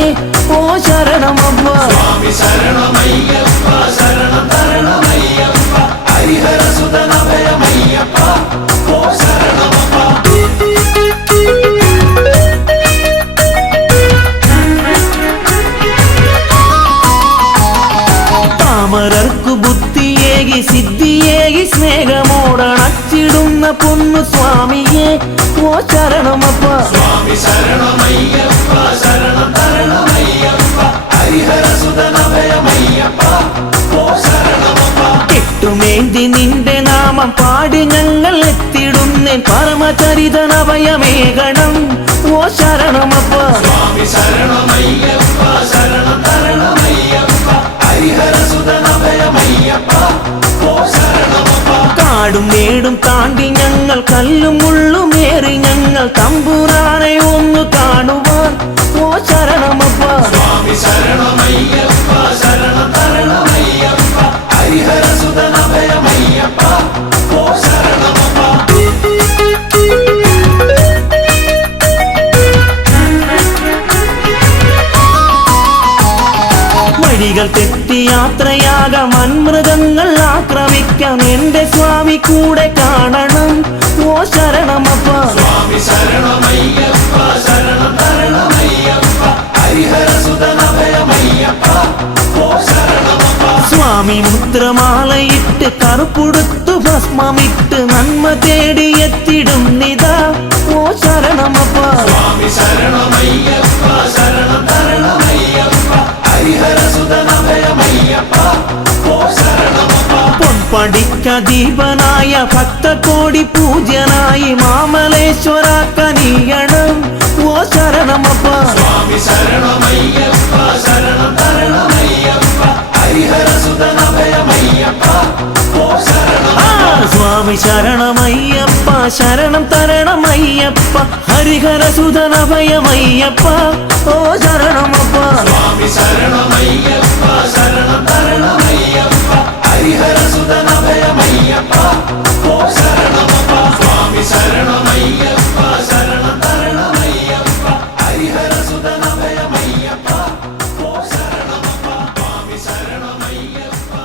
ഓ ശരണമപ്പ സ്വാമി ശരണമയ്യപ്പ ശരണം തരണമയ്യപ്പ ഹരിഹരസുതനഭയമയ്യപ്പ ഓ ശരണമപ്പ താമരർക്കു ബുദ്ധിയേകി സിദ്ധിയേകി സ്നേഹമോടണച്ചിടുന്ന പൊന്നു സ്വാമിയെ ഓ ശരണമപ്പ സ്വാമി ശരണമയ്യപ്പ ശരണം തരണമയ്യപ്പ ഹരിഹരസുതനഭയമയ്യപ്പ ഓ ശരണമപ്പ കെട്ടുമേന്തി നിന്റെ നാമം പാടി ഞങ്ങൾ എത്തിടുന്നേൻ പരമചരിതനഭയമേകണം ഓ ശരണമപ്പ സ്വാമി ശരണമയ്യപ്പ ശരണം തരണമയ്യപ്പ ഹരിഹരസുതനഭയമയ്യപ്പ ഓ ശരണമപ്പ കാടും മേടും താണ്ടി ഞങ്ങൾ കല്ലും മുള്ളുമേറി ഞങ്ങൾ തമ്പുരാനെ ഒന്ന് കാണുവാൻ ഓ ശരണമപ്പ സ്വാമി ശരണമയ്യപ്പ ശരണം തരണമയ്യപ്പ ഹരിഹരസുതനഭയമയ്യപ്പ ഓ ശരണമപ്പ വഴികൾ തെറ്റി യാത്രയാകാം വൻമൃഗങ്ങൾ ആക്രമിക്കാം എന്റെ സ്വാമി കൂടെ കാണണം ഓ ശരണമപ്പ സ്വാമി ശരണമയ്യപ്പ ശരണം തരണമയ്യപ്പ ഹരിഹരസുതനഭയമയ്യപ്പ ഓ ശരണമപ്പ സ്വാമി മുദ്രമാലയിട്ട് കറുപ്പുടുത്തു ഭസ്മമിട്ട് നന്മ തേടിയെത്തിടും നിതാ ഓ ശരണമപ്പ സ്വാമി ശരണമയ്യപ്പ ശരണം തരണമയ്യപ്പ ഹരിഹരസുതനഭയമയ്യപ്പ ഓ ശരണമപ്പ പൊൻപടിക്ക ദീപനായ ഭക്തകോടി പൂജ്യനായി മാമലേശ്വര കനിയണം ഓ ശരണമപ്പ സ്വാമി ശരണമയ്യപ്പ ശരണം തരണമയ്യപ്പ ഹരിഹരസുതനഭയമയ്യപ്പ ഓ ശരണമപ്പ സ്വാമി ശരണമയ്യപ്പ ശരണം തരണമയ്യപ്പ ഹരിഹരസുതനഭയമയ്യപ്പ ഓ ശരണമപ്പ സ്വാമി ശരണമയ്യപ്പ ശരണം തരണമയ്യപ്പ ഹരിഹരസുതനഭയമയ്യപ്പ ഓ ശരണമപ്പ സ്വാമി ശരണമയ്യപ്പ ശരണം തരണമയ്യപ്പ ഹരിഹരസുതനഭയമയ്യപ്പ ഓ ശരണമപ്പ സ്വാമി ശരണമയ്യപ്പ